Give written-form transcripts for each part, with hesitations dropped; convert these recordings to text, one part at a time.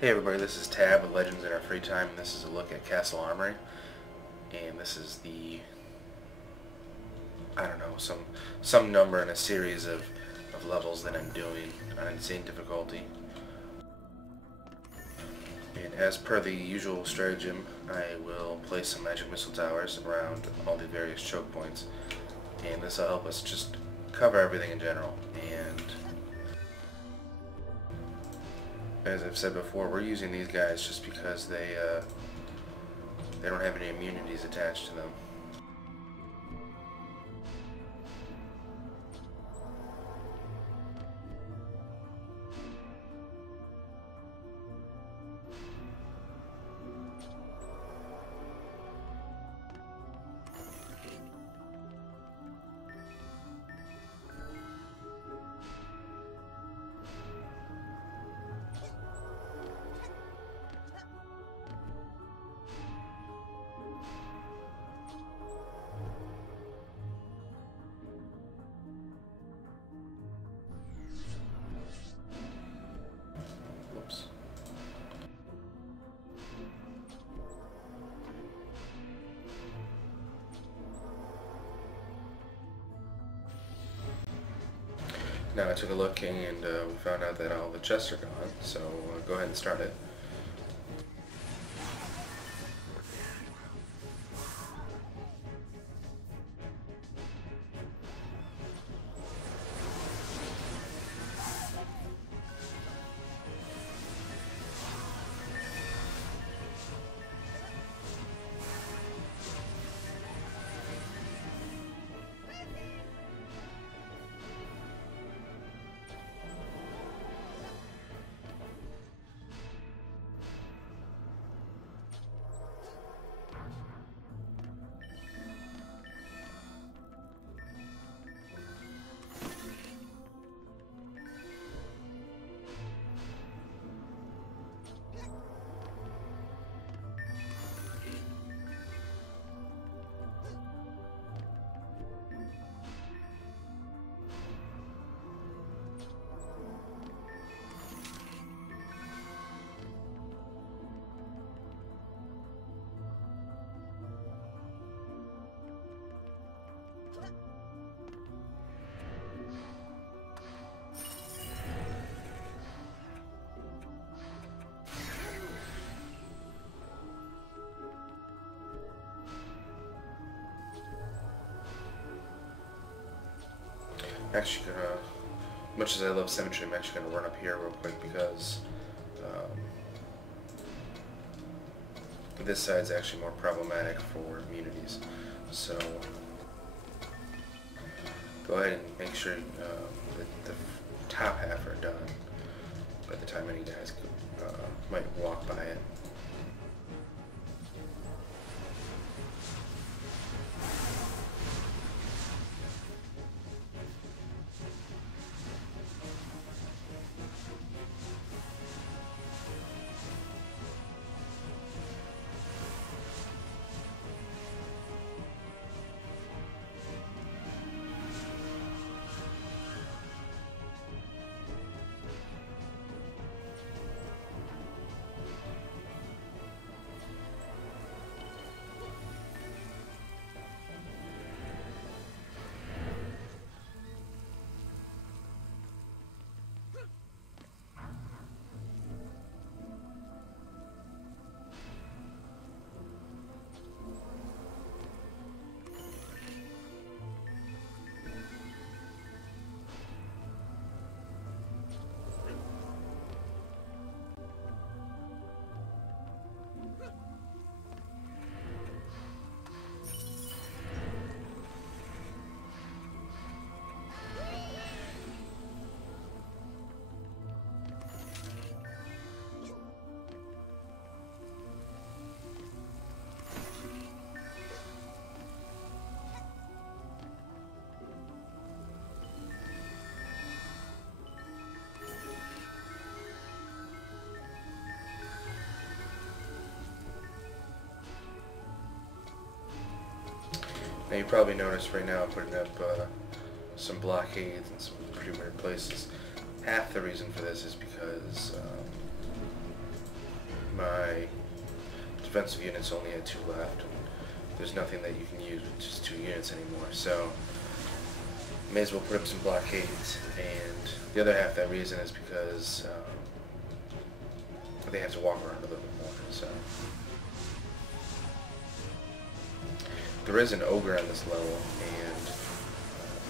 Hey everybody, this is Tab with Legends in Our Free Time, and this is a look at Castle Armory. And this is the, I don't know, some number in a series of levels that I'm doing on insane difficulty. And as per the usual stratagem, I will place some magic missile towers around all the various choke points. And this will help us just cover everything in general. And as I've said before, we're using these guys just because they don't have any immunities attached to them. Whoops. Now I took a look and we found out that all the chests are gone, so go ahead and start it. Actually gonna, much as I love symmetry, I'm actually gonna run up here real quick because this side's actually more problematic for immunities. So go ahead and make sure that the top half are done by the time any guys might walk by it. Now you probably noticed right now I'm putting up some blockades in some pretty weird places. Half the reason for this is because my defensive units only had 2 left, and there's nothing that you can use with just 2 units anymore, so may as well put up some blockades. And the other half of that reason is because they have to walk around a little bit more. So there is an ogre on this level, and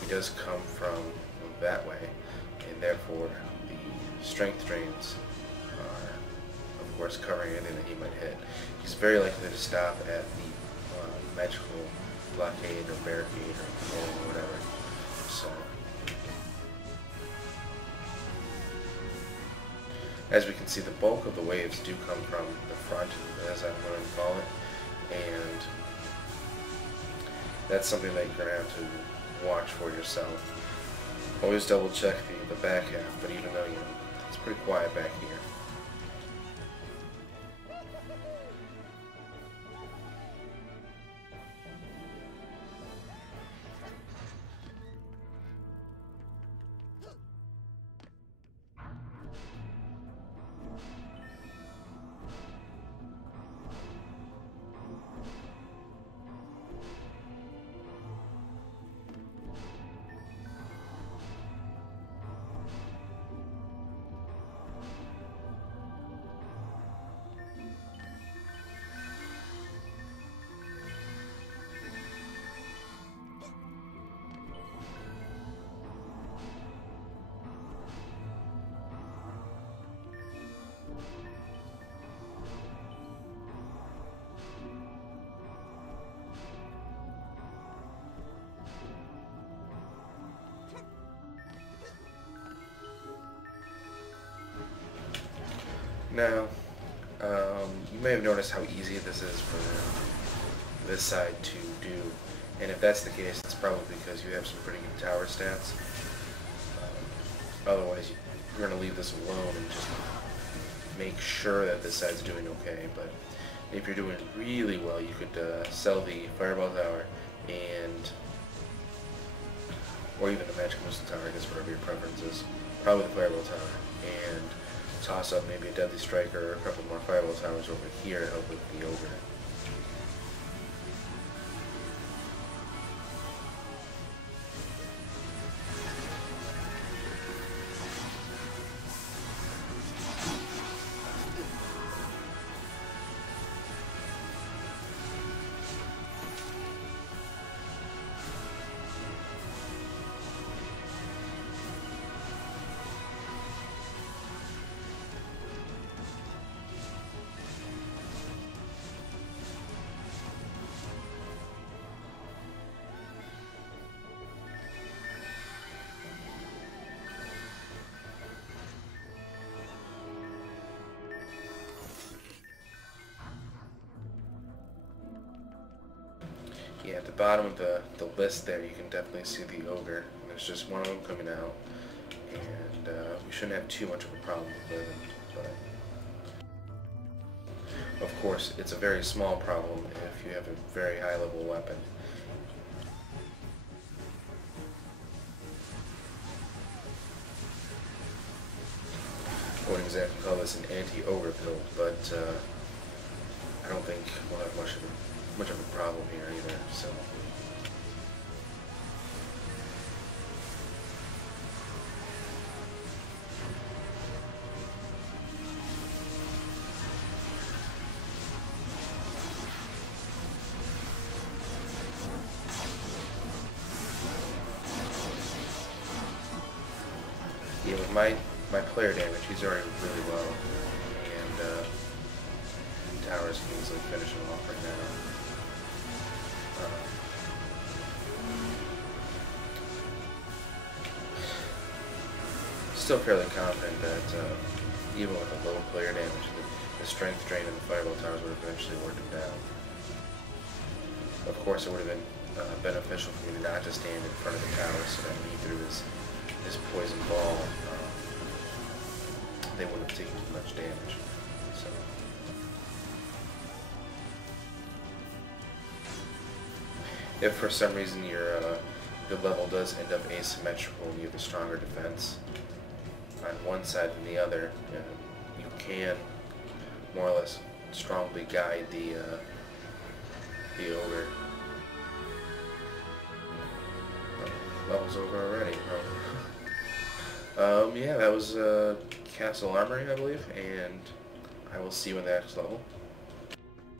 he does come from that way, and therefore the strength drains are, of course, covering anything that he might hit. He's very likely to stop at the magical blockade or barricade or whatever. So, as we can see, the bulk of the waves do come from the front, as I'm going to call it, and that's something that you're going to have to watch for yourself. Always double check the back half, but even though, it's pretty quiet back here. Now, you may have noticed how easy this is for this side to do, and if that's the case, it's probably because you have some pretty good tower stats. Otherwise, you're going to leave this alone and just make sure that this side's doing okay. But if you're doing really well, you could sell the fireball tower and, or even the magic missile tower, I guess, whatever your preference is. Probably the fireball tower, and toss up maybe a deadly striker or a couple more fireball towers over here to help with the ogre. Yeah, at the bottom of the list there, you can definitely see the ogre. And there's just one of them coming out, and we shouldn't have too much of a problem with it. But of course, it's a very small problem if you have a very high-level weapon. I wouldn't exactly call this an anti-ogre build, but I don't think we'll have much of a problem here either. So yeah, with my player damage, he's already really low, and towers can easily finish him off right now. Still fairly confident that even with a low player damage, the strength drain in the fireball towers would have eventually worked him down. Of course, it would have been beneficial for me not to stand in front of the tower, so that when he threw his poison ball, they wouldn't have taken as much damage. So. If for some reason your level does end up asymmetrical and you have a stronger defense on one side than the other, you can more or less strongly guide the ogre. Oh, level's over already. Oh. Yeah, that was Castle Armory, I believe, and I will see you in the next level.